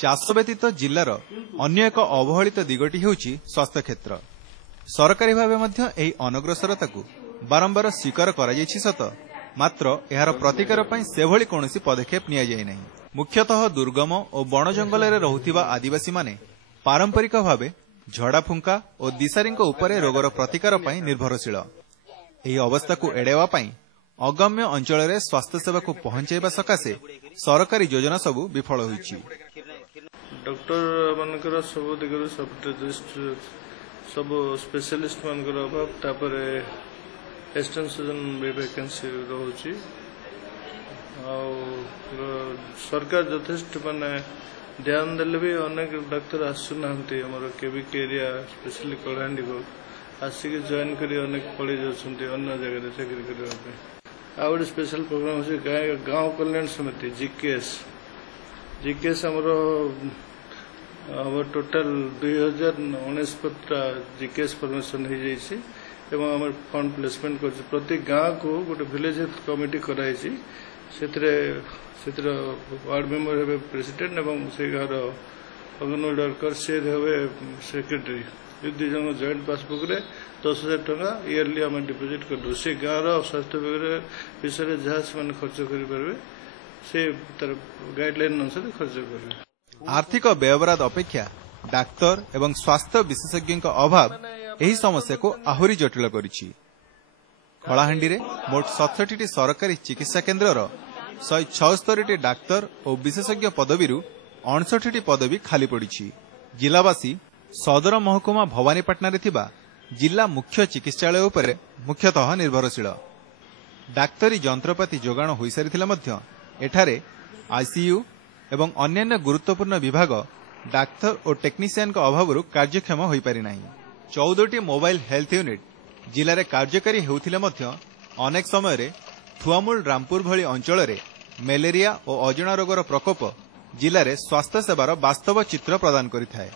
चाष व्यतीत जिलार अन्य एक अवहेलित दिगटी हेउछि स्वास्थ्य क्षेत्र। सरकारी भाव अनग्रसरता को बारंबार स्वीकार करा सत, मात्र यार प्रतिकार से भली कौनसी पदक्षेप निया जाय नहीं। मुख्यतः दुर्गम और बण जंगल में रहुथिबा आदिवासी माने पारंपरिक भाव झड़ाफुंका और दिशारी उपरे रोगर प्रतिकार पई निर्भरशील। एही अवस्था को एड़ेवा पई अगम्य अंचल में स्वास्थ्य सेवा को पहुंचाइबा सकाशे सरकारी योजना सबू विफल होईछि। डॉक्टर मानकर सब दिगरु सब स्पेशलिस्ट मानकर अभाव, तापर एक्सटेंशन वैकेंसी रहउछि। सरकार यथेष्ट माने ध्यान देले भी अनेक डॉक्टर आसुनांती हमर केविक एरिया स्पेशली कलाहांडी को आसिक जॉइन करी अनेक पड़ी जाउछन्ती अन्य जगह रे चाकरी करबा पे। आ गोटे स्पेशल प्रोग्राम होछि गांव कल्याण समिति जीकेएस हमर टोटल 2019 जीकेएस फॉर्मेशन हो जाइछि एवं हमर फंड प्लेसमेंट कर प्रति गांव को गोटे विलेज हेल्थ कमिटी कराई छि। सेतिर वार्ड मेंबर हेबे प्रेसिडेंट एवं से घर अंगनवाड़ी वर्कर से हेबे सेक्रेटरी। ये दुई जन जॉइंट पासबुक रे 10,000 टका इयरली आम डिपोजिट कर से गाँव स्वास्थ्य विषय जहाँ से खर्च करें से तार गाइडलाइन अनुसार खर्च करेंगे। आर्थिक व्ययबराद अपेक्षा डाक्तर एवं स्वास्थ्य विशेषज्ञ अभाव यही समस्या को आहुरी जटिल करिछि। कलाहांडी रे मोट 67 सरकारी चिकित्सा केन्द्र 176 डाक्तर और विशेषज्ञ पदवी 59 पदवी खाली पड़ी। जिलावासी सदर महकुमा भवानीपाटना थिबा जिला मुख्य चिकित्सालय उपरे मुख्यतः निर्भरशील। डाक्तरी जंत्रपाति जोगाण हो सारी एठारे आईसीयू एवं अन्यान्य गुरुत्वपूर्ण विभाग डाक्तर और टेक्नीशियन अभाव कार्यक्षम हो पारि नाही। 14टी मोबाइल हेल्थ यूनिट जिले में कार्यकारी होउथिले मध्य अनेक समय थुआमूल रामपुर भली अंचल में मलेरिया और अजणा रोगर प्रकोप जिले में स्वास्थ्य सेवार वास्तव चित्र प्रदान करिथाए।